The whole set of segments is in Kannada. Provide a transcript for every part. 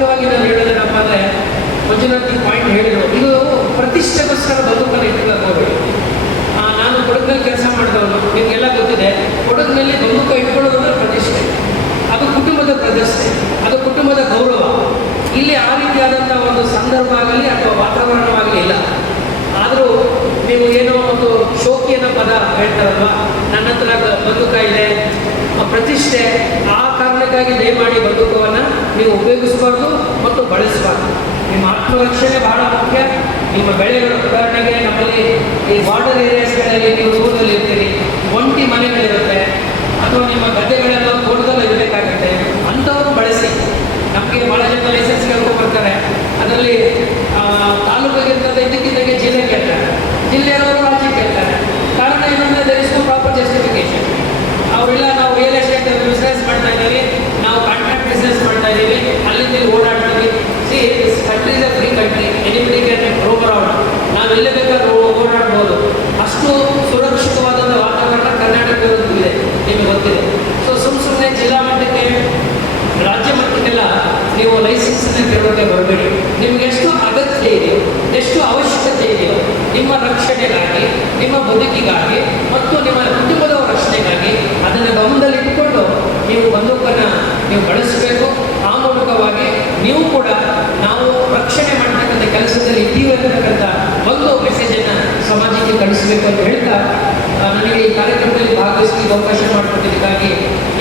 ನಾನು ಹೇಳೋದೇನಪ್ಪ ಅಂದರೆ, ಮಂಜುನಾಥ್ ಈ ಪಾಯಿಂಟ್ ಹೇಳಿದರು, ಇದು ಪ್ರತಿಷ್ಠೆಗೋಸ್ಕರ ಬದುಕನ್ನು ಇಟ್ಕೊಳ್ಳೋದು. ನಾನು ಕೊಡಗಿನಲ್ಲಿ ಕೆಲಸ ಮಾಡಿದವನು, ನಿಮಗೆಲ್ಲ ಗೊತ್ತಿದೆ. ಕೊಡಗಿನಲ್ಲಿ ಬದುಕು ಇಟ್ಕೊಳ್ಳೋದು ಅಂದರೆ ಪ್ರತಿಷ್ಠೆ, ಅದು ಕುಟುಂಬದ ಪ್ರತಿಷ್ಠೆ, ಅದು ಕುಟುಂಬದ ಗೌರವ. ಇಲ್ಲಿ ಆ ರೀತಿಯಾದಂಥ ಒಂದು ಸಂದರ್ಭ ಆಗಲಿ ಅಥವಾ ವಾತಾವರಣವಾಗಲಿ ಇಲ್ಲ. ಆದರೂ ನೀವು ಏನೋ ಒಂದು ಶೋಕಿಯನ್ನ ಪದ ಹೇಳ್ತಾರಲ್ವ, ನನ್ನ ಹತ್ರ ಬಂದೂಕ ಇದೆ, ಪ್ರತಿಷ್ಠೆ, ಆ ಕಾರಣಕ್ಕಾಗಿ ದಯಮಾಡಿ ಬಂದೂಕವನ್ನು ನೀವು ಉಪಯೋಗಿಸಬಾರ್ದು ಮತ್ತು ಬಳಸಬಾರ್ದು. ನಿಮ್ಮ ಆತ್ಮರಕ್ಷಣೆ ಬಹಳ ಮುಖ್ಯ. ನಿಮ್ಮ ಬೆಳೆಗಳು, ಉದಾಹರಣೆಗೆ ನಮ್ಮಲ್ಲಿ ಈ ಬಾರ್ಡರ್ ಏರಿಯಾಸ್ಗಳಲ್ಲಿ ನೀವು ದೂರದಲ್ಲಿ ಇರ್ತೀರಿ, ಒಂಟಿ ಮನೆಗಳಿರುತ್ತೆ, ಅಥವಾ ನಿಮ್ಮ ಗದ್ದೆಗಳೆಲ್ಲ ತೋಟದಲ್ಲಿ ಇರಬೇಕಾಗುತ್ತೆ, ಅಂಥವ್ರು ಬಳಸಿ. ನಮಗೆ ಭಾಳ ಜನ ಲೈಸೆನ್ಸ್ ಕೇಳ್ಕೊಂಡು ಬರ್ತಾರೆ, ಅದರಲ್ಲಿ ತಾಲೂಕಿಗಿರ್ತದೆ, ಇದಕ್ಕಿದ್ದಾಗೆ ಜಿಲ್ಲೆ ಕೇಳ್ತಾರೆ, ಜಿಲ್ಲೆಯವರು ರಾಜ್ಯ ಕೇಳ್ತಾರೆ. ಕಾರಣ ಏನಂದರೆ there is no proper justification. ಅವರೆಲ್ಲ ನಾವು ರಿಯಲ್ ಎಸ್ಟೇಟ್ ಬಿಸ್ನೆಸ್ ಮಾಡ್ತಾ ಇದ್ದೀವಿ, ನಾವು ಕಾಂಟ್ರಾಕ್ಟ್ ಬಿಸ್ನೆಸ್ ಮಾಡ್ತಾ ಇದ್ದೀವಿ, ಅಲ್ಲಿಂದ ಓಡಾಡ್ತೀವಿ. See this country is a free country, anybody can roam around. ನಾವೆಲ್ಲೇ ಬೇಕಾದ್ರೂ ಓಡಾಡ್ಬೋದು. ಅಷ್ಟು ಸುರಕ್ಷಿತವಾದಂಥ ವಾತಾವರಣ ಕರ್ನಾಟಕದಲ್ಲಿದೆ, ನಿಮಗೆ ಗೊತ್ತಿದೆ. ಸೊ ಸುಮ್ಮನೆ ಜಿಲ್ಲಾ ಮಟ್ಟಕ್ಕೆ, ರಾಜ್ಯ ಮಟ್ಟಕ್ಕೆಲ್ಲ ನೀವು ಲೈಸೆನ್ಸನ್ನು ಕೇಳೋಕ್ಕೆ ಬರಬೇಡಿ. ನಿಮ್ಗೆ ಎಷ್ಟು ಅಗತ್ಯ ಇದೆಯೋ, ಎಷ್ಟು ಅವಶ್ಯಕತೆ ಇದೆಯೋ ನಿಮ್ಮ ರಕ್ಷಣೆಗಾಗಿ, ನಿಮ್ಮ ಬದುಕಿಗಾಗಿ ಮತ್ತು ನಿಮ್ಮ ಕುಟುಂಬದ ರಕ್ಷಣೆಗಾಗಿ ಅದನ್ನು ಗಮನದಲ್ಲಿಟ್ಟುಕೊಂಡು ನೀವು ಬಂದೂಕನ್ನು ನೀವು ಬಳಸಬೇಕು. ಆ ಮೂಲಕವಾಗಿ ನೀವು ಕೂಡ ನಾವು ರಕ್ಷಣೆ ಮಾಡ್ತಕ್ಕಂಥ ಕೆಲಸದಲ್ಲಿ ಇದ್ದೀವಿ ಅಂತಕ್ಕಂಥ ಒಂದು ಮೆಸೇಜನ್ನು ಸಮಾಜಕ್ಕೆ ಕಳಿಸಬೇಕು ಅಂತ ಹೇಳ್ತಾ, ನನಗೆ ಈ ಕಾರ್ಯಕ್ರಮದಲ್ಲಿ ಭಾಗವಹಿಸಲಿಕ್ಕೆ ಅವಕಾಶ ಮಾಡಿಕೊಟ್ಟಿದ್ದಕ್ಕಾಗಿ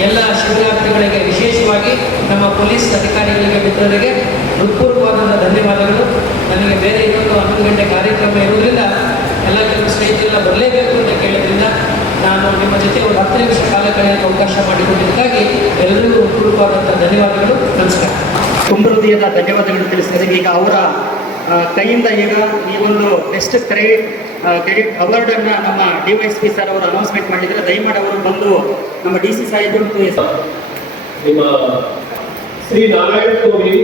ಎಲ್ಲ ಶಿಬಿರಾರ್ಥಿಗಳಿಗೆ, ವಿಶೇಷವಾಗಿ ನಮ್ಮ ಪೊಲೀಸ್ ಅಧಿಕಾರಿಗಳಿಗೆ, ಮಿತ್ರರಿಗೆ ಹೃತ್ಪೂರ್ವವಾದ ಧನ್ಯವಾದಗಳು. ನನಗೆ ಬೇರೆ ಇನ್ನೊಂದು 11 ಗಂಟೆ ಕಾರ್ಯಕ್ರಮ ಇರುವುದರಿಂದ ಎಲ್ಲ ಕೆಲವು ಸ್ಟೇಜೆಲ್ಲ ಬರಲೇಬೇಕು ಅಂತ ಕೇಳೋದ್ರಿಂದ ನಾನು ನಿಮ್ಮ ಜೊತೆ ಒಂದು 10 ನಿಮಿಷ ಕಾಲ ಕಳೆಯಲು ಅವಕಾಶ ಮಾಡಿಕೊಟ್ಟಿದ್ದಕ್ಕಾಗಿ ಎಲ್ಲರಿಗೂ ಹೃತ್ಪೂರ್ವವಾದಂಥ ಧನ್ಯವಾದಗಳು. ನಮಸ್ಕಾರ. ತುಂಬ ಹೃದಯದ ಧನ್ಯವಾದಗಳು ತಿಳಿಸ್ತಾರೆ. ಈಗ ಅವರ ಕೈಯಿಂದ ಈಗ ಈ ಒಂದು ಬೆಸ್ಟ್ ಕ್ರೆಡಿಟ್ ಅವಾರ್ಡನ್ನು ನಮ್ಮ DYSP ಸರ್ ಅವರು ಅನೌನ್ಸ್ಮೆಂಟ್ ಮಾಡಿದರೆ, ದಯಮಾಡಿ ಅವರು ಬಂದು ನಮ್ಮ DC ಸಾಹೇಬರು ನಿಮ್ಮ ಶ್ರೀ ನಾರಾಯಣ ಸ್ವಾಮಿ